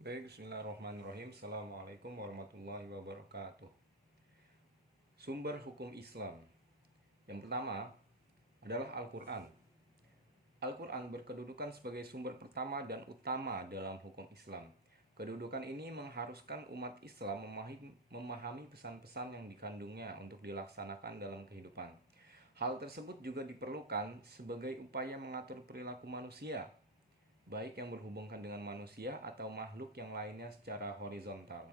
Baik, bismillahirrahmanirrahim. Assalamualaikum warahmatullahi wabarakatuh. Sumber hukum Islam. Yang pertama adalah Al-Quran. Al-Quran berkedudukan sebagai sumber pertama dan utama dalam hukum Islam. Kedudukan ini mengharuskan umat Islam memahami pesan-pesan yang dikandungnya untuk dilaksanakan dalam kehidupan. Hal tersebut juga diperlukan sebagai upaya mengatur perilaku manusia, baik yang berhubungan dengan manusia atau makhluk yang lainnya secara horizontal.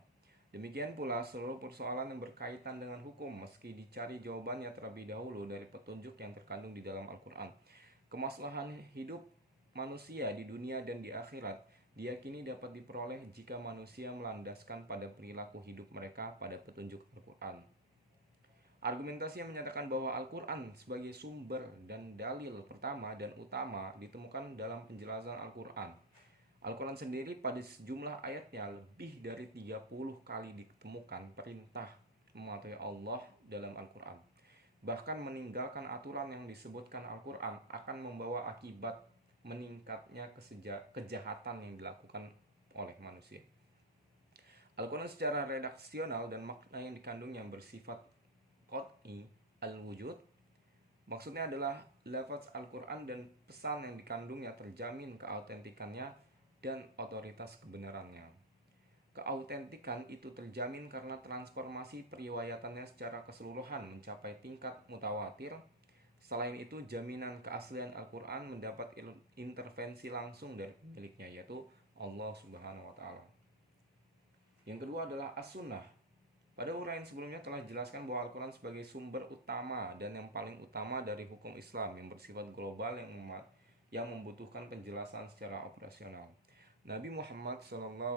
Demikian pula seluruh persoalan yang berkaitan dengan hukum, meski dicari jawabannya terlebih dahulu dari petunjuk yang terkandung di dalam Al-Quran. Kemaslahan hidup manusia di dunia dan di akhirat diyakini dapat diperoleh jika manusia melandaskan pada perilaku hidup mereka pada petunjuk Al-Quran. Argumentasi yang menyatakan bahwa Al-Quran sebagai sumber dan dalil pertama dan utama ditemukan dalam penjelasan Al-Quran. Al-Quran sendiri pada sejumlah ayatnya lebih dari 30 kali ditemukan perintah mematuhi Allah dalam Al-Quran. Bahkan meninggalkan aturan yang disebutkan Al-Quran akan membawa akibat meningkatnya kejahatan yang dilakukan oleh manusia. Al-Quran secara redaksional dan makna yang dikandungnya bersifat qat'i al-wujud. Maksudnya adalah lafaz Al-Quran dan pesan yang dikandungnya terjamin keautentikannya dan otoritas kebenarannya. Keautentikan itu terjamin karena transformasi periwayatannya secara keseluruhan mencapai tingkat mutawatir. Selain itu, jaminan keaslian Al-Quran mendapat intervensi langsung dari pemiliknya, yaitu Allah Subhanahu wa Ta'ala. Yang kedua adalah As-Sunnah. Pada uraian sebelumnya telah dijelaskan bahwa Al-Quran sebagai sumber utama dan yang paling utama dari hukum Islam yang bersifat global yang membutuhkan penjelasan secara operasional. Nabi Muhammad SAW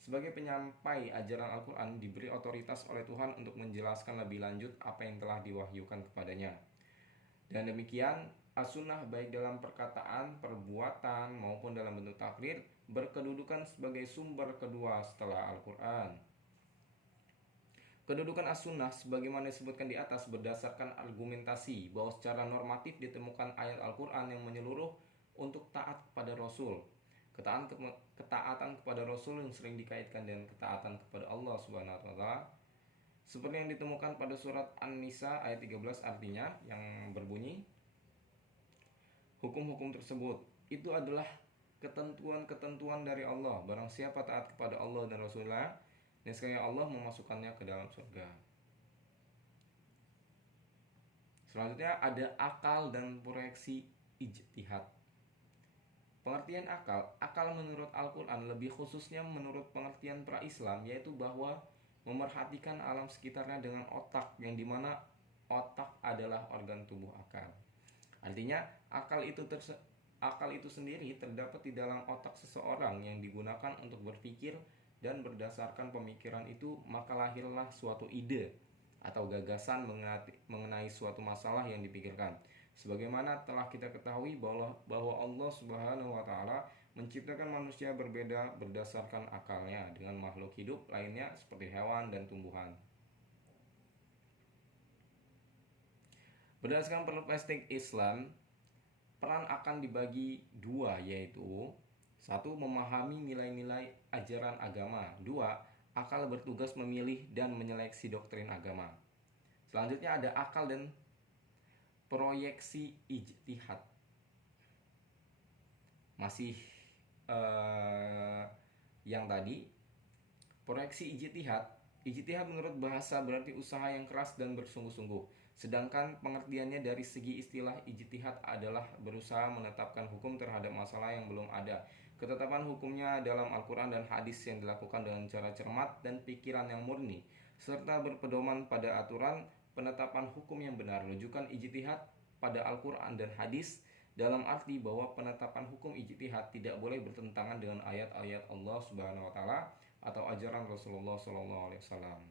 sebagai penyampai ajaran Al-Quran diberi otoritas oleh Tuhan untuk menjelaskan lebih lanjut apa yang telah diwahyukan kepadanya. Dan demikian, As-Sunnah baik dalam perkataan, perbuatan maupun dalam bentuk takrir berkedudukan sebagai sumber kedua setelah Al-Quran. Kedudukan As-Sunnah sebagaimana disebutkan di atas berdasarkan argumentasi bahwa secara normatif ditemukan ayat Al-Quran yang menyeluruh untuk taat kepada Rasul. Ketaatan kepada Rasul yang sering dikaitkan dengan ketaatan kepada Allah Subhanahu wa Ta'ala, seperti yang ditemukan pada surat An-Nisa ayat 13, artinya yang berbunyi, hukum-hukum tersebut itu adalah ketentuan-ketentuan dari Allah. Barang siapa taat kepada Allah dan Rasulullah, niscaya Allah memasukkannya ke dalam surga. Selanjutnya ada akal dan proyeksi ijtihad. Pengertian akal menurut Al-Quran, lebih khususnya menurut pengertian pra-Islam, yaitu bahwa memerhatikan alam sekitarnya dengan otak, yang dimana otak adalah organ tubuh akal. Artinya akal itu sendiri terdapat di dalam otak seseorang yang digunakan untuk berpikir, dan berdasarkan pemikiran itu maka lahirlah suatu ide atau gagasan mengenai suatu masalah yang dipikirkan. Sebagaimana telah kita ketahui bahwa Allah Subhanahu wa Ta'ala menciptakan manusia berbeda berdasarkan akalnya dengan makhluk hidup lainnya seperti hewan dan tumbuhan. Berdasarkan perspektif Islam, peran akan dibagi dua, yaitu satu, memahami nilai-nilai ajaran agama. Dua, akal bertugas memilih dan menyeleksi doktrin agama. Selanjutnya ada akal dan proyeksi ijtihad. Masih yang tadi, proyeksi ijtihad. Ijtihad menurut bahasa berarti usaha yang keras dan bersungguh-sungguh. Sedangkan pengertiannya dari segi istilah ijtihad adalah berusaha menetapkan hukum terhadap masalah yang belum ada. Ketetapan hukumnya dalam Al-Quran dan hadis yang dilakukan dengan cara cermat dan pikiran yang murni, serta berpedoman pada aturan penetapan hukum yang benar. Rujukan ijtihad pada Al-Quran dan hadis dalam arti bahwa penetapan hukum ijtihad tidak boleh bertentangan dengan ayat-ayat Allah Subhanahu wa Ta'ala atau ajaran Rasulullah SAW.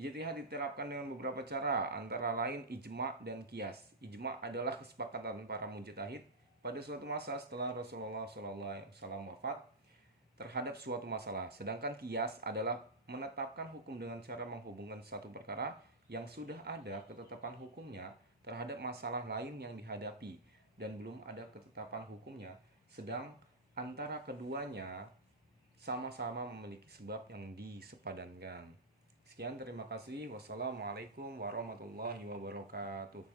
Ijtihad diterapkan dengan beberapa cara, antara lain ijma' dan qiyas. Ijma' adalah kesepakatan para mujtahid pada suatu masa setelah Rasulullah SAW wafat terhadap suatu masalah. Sedangkan qiyas adalah menetapkan hukum dengan cara menghubungkan satu perkara yang sudah ada ketetapan hukumnya terhadap masalah lain yang dihadapi dan belum ada ketetapan hukumnya, sedang antara keduanya sama-sama memiliki sebab yang disepadankan. Sekian, terima kasih. Wassalamualaikum warahmatullahi wabarakatuh.